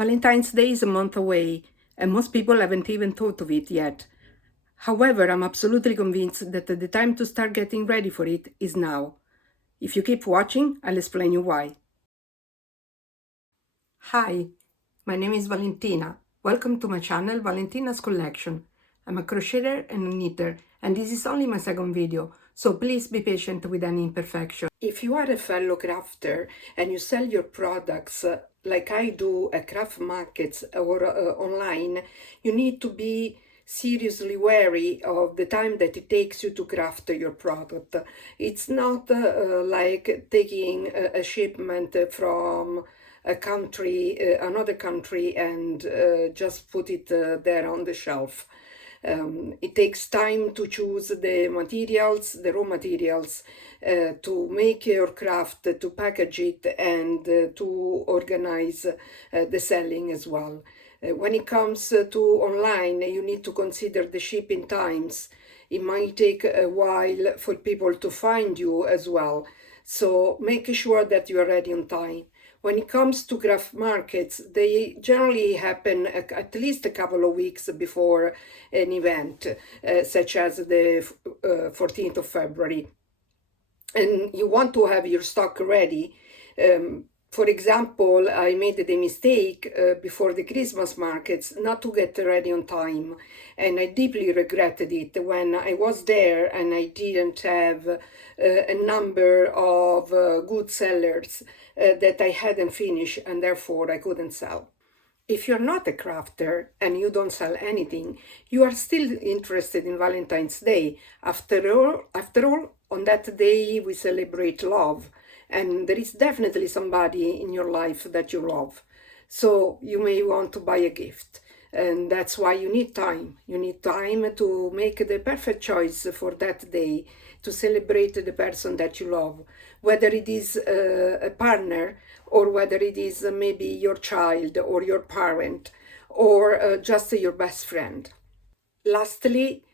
Valentine's Day is a month away, and most people haven't even thought of it yet. However, I'm absolutely convinced that the time to start getting ready for it is now. If you keep watching, I'll explain you why. Hi, my name is Valentina. Welcome to my channel, Valentina's Collection. I'm a crocheter and a knitter, and this is only my second video, so please be patient with any imperfection. If you are a fellow crafter and you sell your products like I do at craft markets or online, you need to be seriously wary of the time that it takes you to craft your product. It's not like taking a shipment from a country, another country, and just put it there on the shelf. It takes time to choose the materials, the raw materials, to make your craft, to package it, and to organize the selling as well. When it comes to online, you need to consider the shipping times. It might take a while for people to find you as well. So make sure that you are ready on time. When it comes to craft markets, they generally happen at least a couple of weeks before an event, such as the 14th of February. And you want to have your stock ready. For example, I made the mistake before the Christmas markets not to get ready on time, and I deeply regretted it when I was there and I didn't have a number of good sellers that I hadn't finished, and therefore I couldn't sell. If you're not a crafter and you don't sell anything, you are still interested in Valentine's Day. After all, on that day we celebrate love, and there is definitely somebody in your life that you love. So you may want to buy a gift, and that's why you need time. You need time to make the perfect choice for that day, to celebrate the person that you love, whether it is a partner or whether it is maybe your child or your parent or just your best friend. Lastly,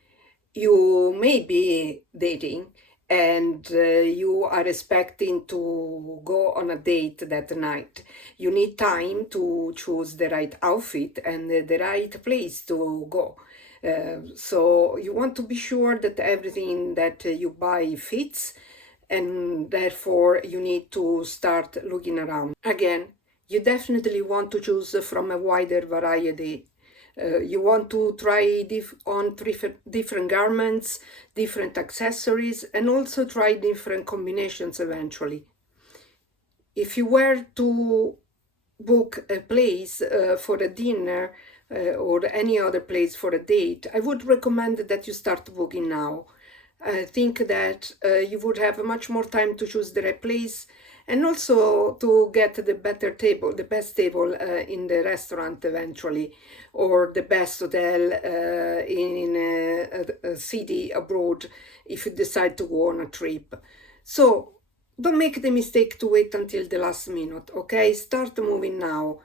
you may be dating and you are expecting to go on a date that night. You need time to choose the right outfit and the right place to go. So you want to be sure that everything that you buy fits, and therefore you need to start looking around. Again, you definitely want to choose from a wider variety. You want to try on different garments, different accessories, and also try different combinations eventually. If you were to book a place for a dinner or any other place for a date, I would recommend that you start booking now. I think that you would have much more time to choose the right place and also to get the better table, the best table in the restaurant eventually, or the best hotel in a city abroad if you decide to go on a trip. So don't make the mistake to wait until the last minute, okay? Start moving now.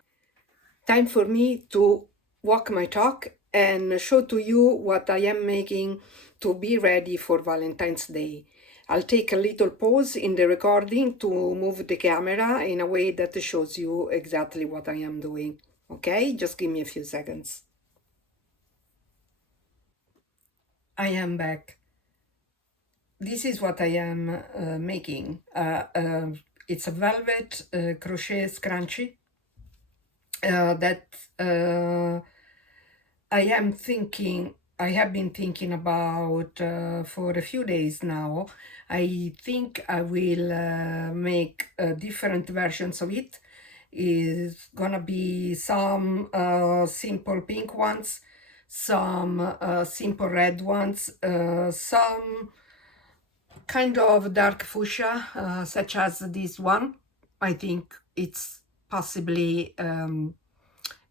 Time for me to walk my talk and show to you what I am making to be ready for Valentine's Day. I'll take a little pause in the recording to move the camera in a way that shows you exactly what I am doing. Okay, just give me a few seconds. I am back. This is what I am making. It's a velvet crochet scrunchie that I have been thinking about for a few days now. I think I will make different versions of it. It's gonna be some simple pink ones, some simple red ones, some kind of dark fuchsia, such as this one. I think it's possibly a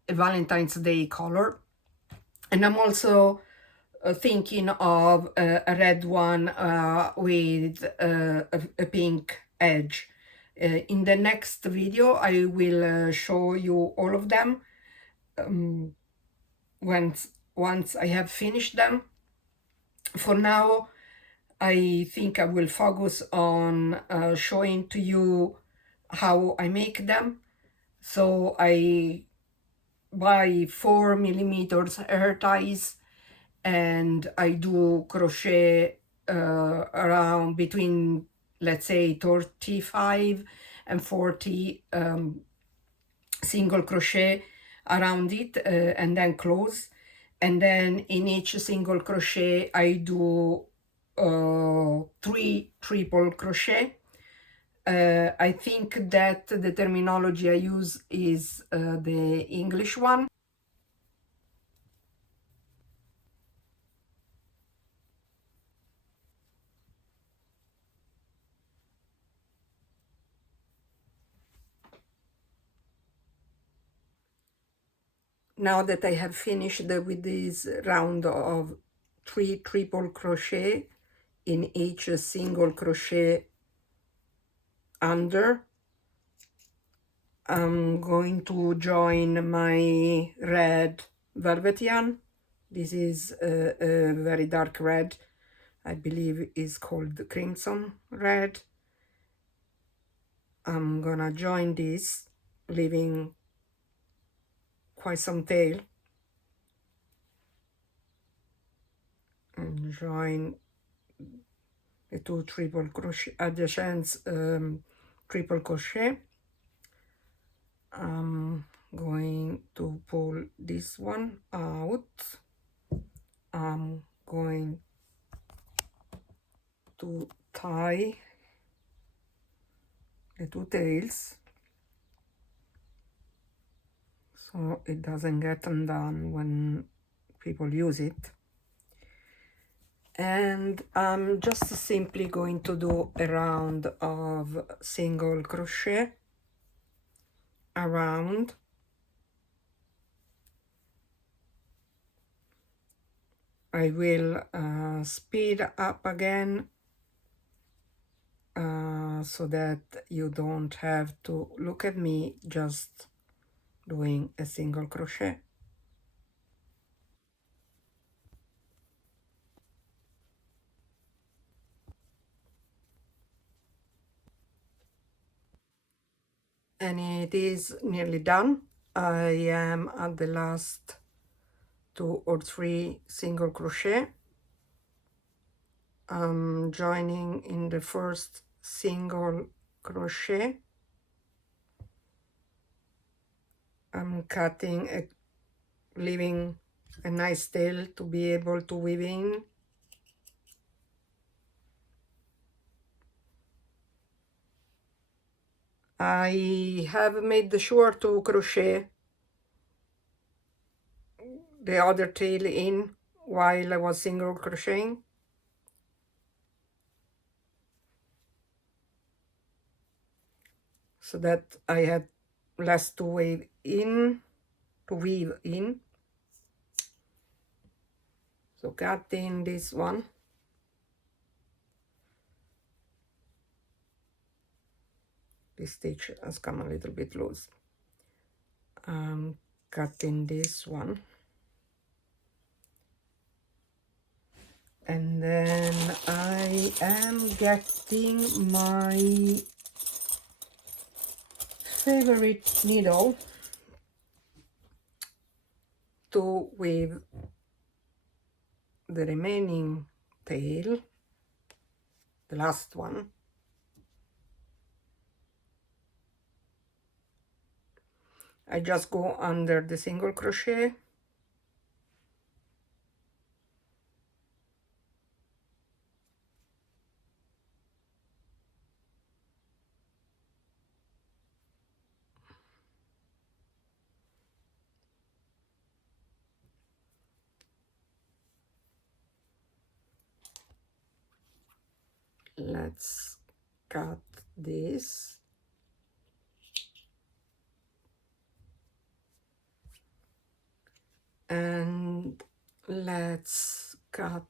Valentine's Day color. And I'm also thinking of a red one with a pink edge. In the next video, I will show you all of them once I have finished them. For now, I think I will focus on showing to you how I make them. So I by 4 millimeters hair ties, and I do crochet around between, let's say, 35 and 40 single crochet around it, and then close. And then in each single crochet I do 3 triple crochet. I think that the terminology I use is the English one. Now that I have finished with this round of 3 triple crochet in each single crochet under, I'm going to join my red velvet yarn. This is a very dark red, I believe is called crimson red. I'm gonna join this, leaving quite some tail, and join the 2 triple crochet adjacent triple crochet. I'm going to pull this one out. I'm going to tie the 2 tails so it doesn't get undone when people use it. And I'm just simply going to do a round of single crochet around. I will speed up again so that you don't have to look at me just doing a single crochet. And it is nearly done. I am at the last 2 or 3 single crochet. I'm joining in the first single crochet. I'm cutting leaving a nice tail to be able to weave in. I have made sure to crochet the other tail in while I was single crocheting, so that I had less to weave in. So cutting this one, this stitch has come a little bit loose. Cutting this one, and then I am getting my favorite needle to weave the remaining tail, the last one. I just go under the single crochet, let's cut this, and let's cut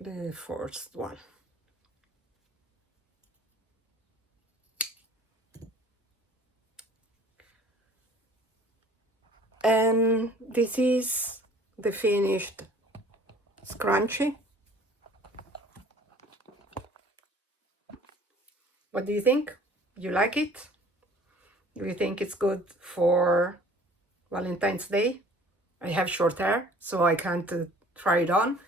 the first one. And this is the finished scrunchie. What do you think? You like it? Do you think it's good for Valentine's Day? I have short hair, so I can't try it on,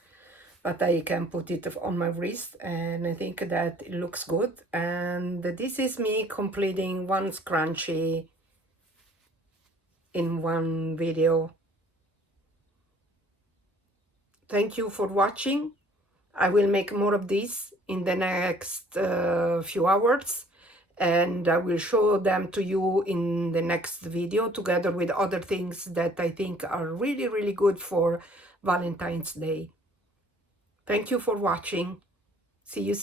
but I can put it on my wrist, and I think that it looks good. And this is me completing one scrunchie in one video. Thank you for watching. I will make more of this in the next few hours, and I will show them to you in the next video together with other things that I think are really, really good for Valentine's Day. Thank you for watching. See you soon.